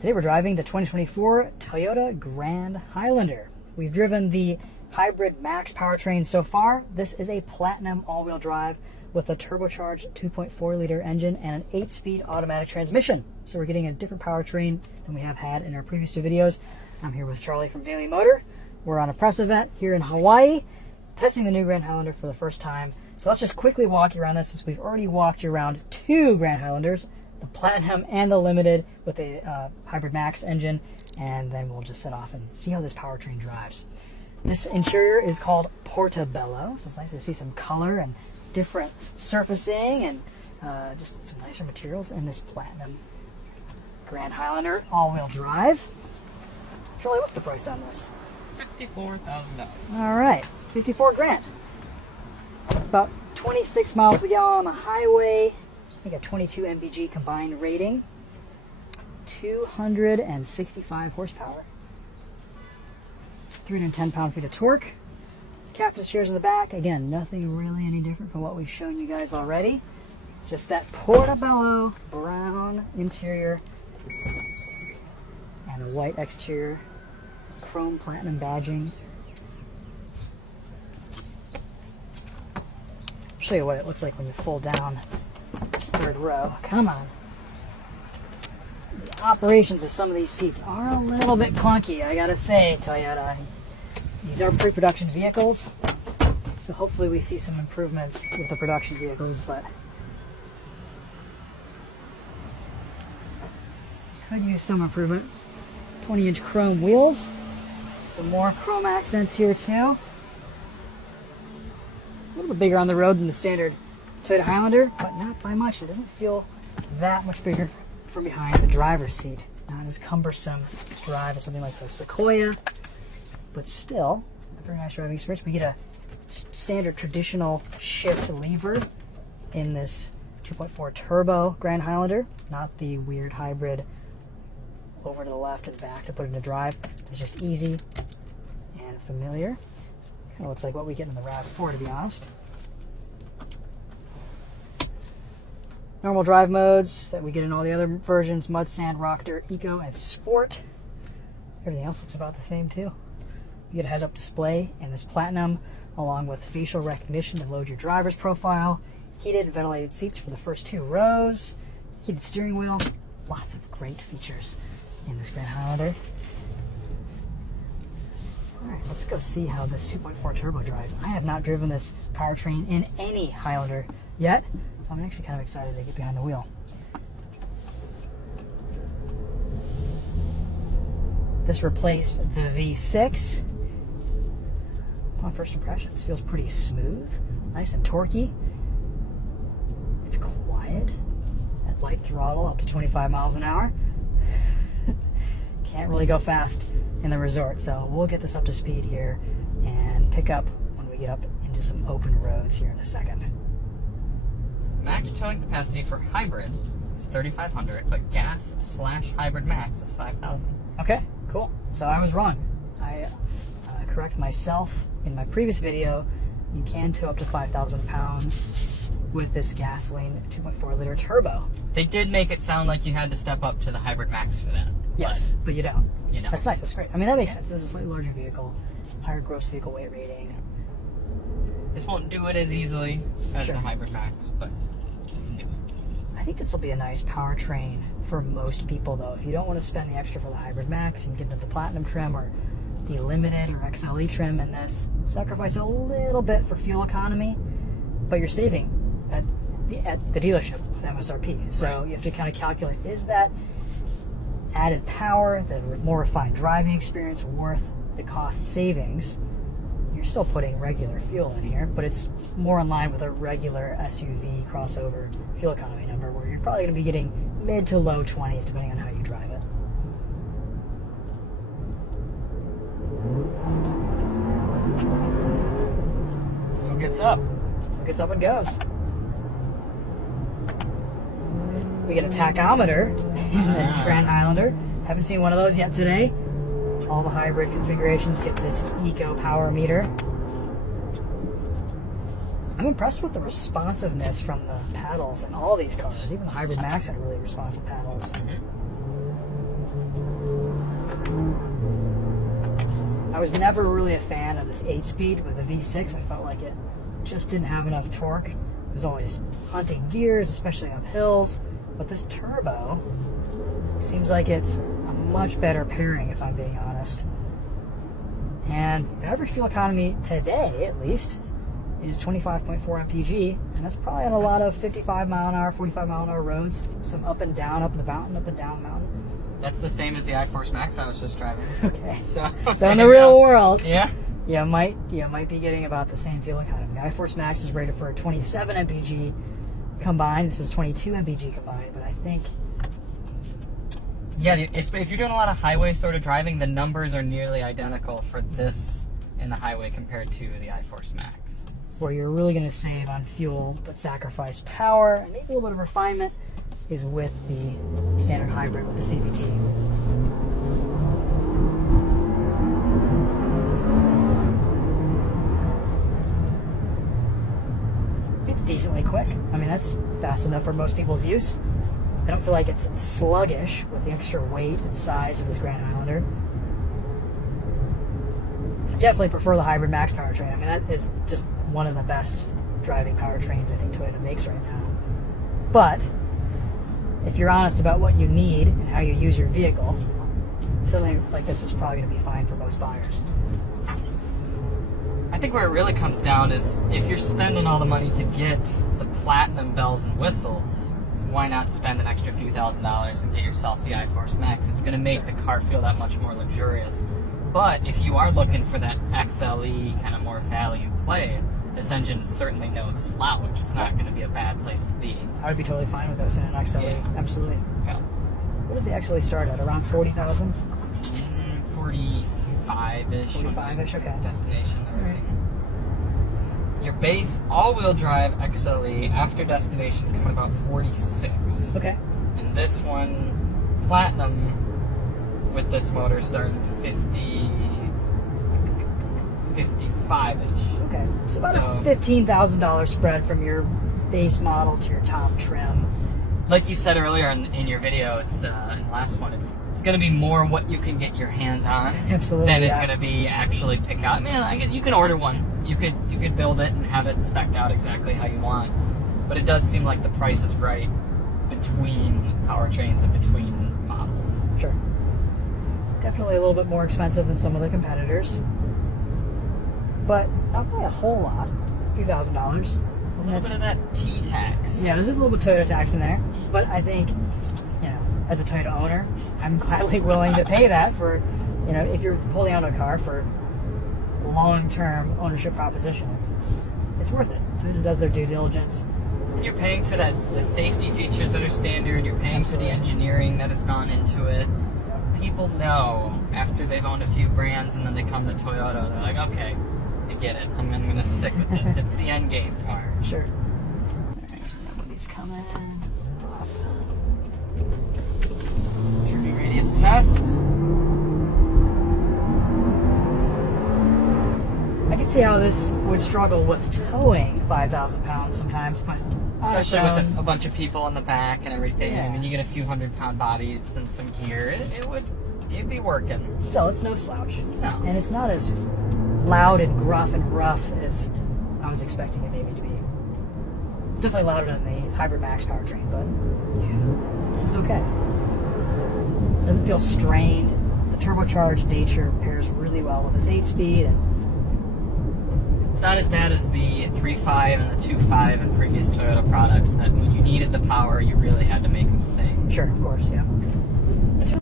Today we're driving the 2024 Toyota Grand Highlander. We've driven the Hybrid Max powertrain so far. This is a Platinum all-wheel drive with a turbocharged 2.4-liter engine and an 8-speed automatic transmission. So we're getting a different powertrain than we have had in our previous two videos. I'm here with Charlie from Daily Motor. We're on a press event here in Hawaii, testing the new Grand Highlander for the first time. So let's just quickly walk you around this, since we've already walked you around two Grand Highlanders, the Platinum and the Limited with a Hybrid Max engine, and then we'll just set off and see how this powertrain drives. This interior is called Portobello, so it's nice to see some color and different surfacing and just some nicer materials in this Platinum Grand Highlander all-wheel drive. Charlie, what's the price on this? $54,000. All right, 54 grand. About 26 miles to the gallon on the highway. I think a 22 mpg combined rating. 265 horsepower. 310 pound-feet of torque. Captain's chairs in the back. Again, nothing really any different from what we've shown you guys already. Just that Portobello brown interior and a white exterior. Chrome platinum badging. I'll show you what it looks like when you fold down this third row. Come on. The operations of some of these seats are a little bit clunky, I gotta say, Toyota. These are pre-production vehicles, so hopefully we see some improvements with the production vehicles, but could use some improvement. 20-inch chrome wheels. Some more chrome accents here too. A little bit bigger on the road than the standard Toyota Highlander, but not by much. It doesn't feel that much bigger from behind the driver's seat. Not as cumbersome to drive as something like the Sequoia, but still a very nice driving experience. We get a standard traditional shift lever in this 2.4 turbo Grand Highlander, not the weird hybrid over to the left and back to put into drive. It's just easy and familiar. Kind of looks like what we get in the RAV4, to be honest. Normal drive modes that we get in all the other versions: Mud, Sand, Rock, Dirt, Eco, and Sport. Everything else looks about the same too. You get a heads-up display in this Platinum, along with facial recognition to load your driver's profile, heated and ventilated seats for the first two rows, heated steering wheel. Lots of great features in this Grand Highlander. Alright, let's go see how this 2.4 turbo drives. I have not driven this powertrain in any Highlander yet, so I'm actually kind of excited to get behind the wheel. This replaced the V6. Upon first impressions, feels pretty smooth, nice and torquey. It's quiet at light throttle up to 25 miles an hour. Can't really go fast in the resort, so we'll get this up to speed here and pick up when we get up into some open roads here in a second. Max towing capacity for hybrid is 3,500, but gas/hybrid max is 5,000. Okay, cool. So I was wrong. I correct myself in my previous video. You can tow up to 5,000 pounds with this gasoline 2.4-liter turbo. They did make it sound like you had to step up to the hybrid max for that. Yes, but you don't. You know. That's nice. That's great. I mean, that makes sense. This is a slightly larger vehicle, higher gross vehicle weight rating. This won't do it as easily as the hybrid max, but you can do it. I think this will be a nice powertrain for most people, though. If you don't want to spend the extra for the hybrid max, you can get into the Platinum trim or the Limited or XLE trim in this. Sacrifice a little bit for fuel economy, but you're saving at the dealership with MSRP. So you have to kind of calculate, is that added power, the more refined driving experience worth the cost savings? You're still putting regular fuel in here, but it's more in line with a regular SUV crossover fuel economy number, where you're probably going to be getting mid to low 20s depending on how you drive it. Still gets up. Still gets up and goes. We get a tachometer in this Grand Highlander. Haven't seen one of those yet today. All the hybrid configurations get this Eco power meter. I'm impressed with the responsiveness from the paddles in all these cars. Even the Hybrid Max had really responsive paddles. I was never really a fan of this 8-speed with the V6. I felt like it just didn't have enough torque. It was always hunting gears, especially up hills. But this turbo seems like it's a much better pairing, if I'm being honest. And average fuel economy today, at least, is 25.4 mpg, and that's probably on a lot of 55 mile an hour, 45 mile an hour roads. Some up and down, up the mountain, up and down the mountain. That's the same as the iForce Max I was just driving. Okay. So in the real world, yeah, you might be getting about the same fuel economy. The iForce Max is rated for 27 mpg combined. This is 22 mpg combined, but I think, yeah, if you're doing a lot of highway sort of driving, the numbers are nearly identical for this in the highway compared to the iForce Max. where you're really going to save on fuel but sacrifice power and maybe a little bit of refinement is with the standard hybrid with the CVT. It's decently quick. I mean, that's fast enough for most people's use. I don't feel like it's sluggish with the extra weight and size of this Grand Highlander. I definitely prefer the Hybrid Max powertrain. I mean, that is just one of the best driving powertrains I think Toyota makes right now. But if you're honest about what you need and how you use your vehicle, something like this is probably going to be fine for most buyers. I think where it really comes down is if you're spending all the money to get the platinum bells and whistles, why not spend an extra few $1,000s and get yourself the iForce Max? It's going to make the car feel that much more luxurious. But if you are looking for that XLE kind of more value play, this engine is certainly no slouch. It's not going to be a bad place to be. I would be totally fine with this in an XLE. Yeah. Absolutely. Yeah. What does the XLE start at? Around 40,000? 45-ish. 45-ish, okay. Destination and everything. Your base all-wheel drive XLE after destination's coming about 46. Okay. And this one, platinum, with this motor starting 55-ish. Okay. So about a $15,000 spread from your base model to your top trim. Like you said earlier in your video, it's in the last one, it's going to be more what you can get your hands on. Absolutely. Than it's going to be actually pick out. Man, you can order one. You could build it and have it spec'd out exactly how you want. But it does seem like the price is right between powertrains and between models. Sure. Definitely a little bit more expensive than some of the competitors. But not by a whole lot. A few $1,000s. A little bit of that T-tax. Yeah, there's a little bit of Toyota tax in there. But I think, as a Toyota owner, I'm gladly willing to pay that for, if you're pulling out a car for long-term ownership proposition, it's worth it. Toyota does their due diligence. And you're paying for the safety features that are standard. You're paying for the engineering that has gone into it. People know after they've owned a few brands and then they come to Toyota, they're like, okay, I get it. I'm going to stick with this. It's the end game car. Sure. All right, nobody's coming. Turning radius test. I can see how this would struggle with towing 5,000 pounds sometimes, but Especially with a bunch of people in the back and everything. Yeah. I mean, you get a few 100-pound bodies and some gear. It'd be working. Still, it's no slouch. No. And it's not as loud and gruff and rough as I was expecting it maybe to be. It's definitely louder than the Hybrid Max powertrain, but this is okay. It doesn't feel strained. The turbocharged nature pairs really well with this 8-speed. It's not as bad as the 3.5 and the 2.5 in previous Toyota products that when you needed the power, you really had to make them sing. Sure, of course, yeah.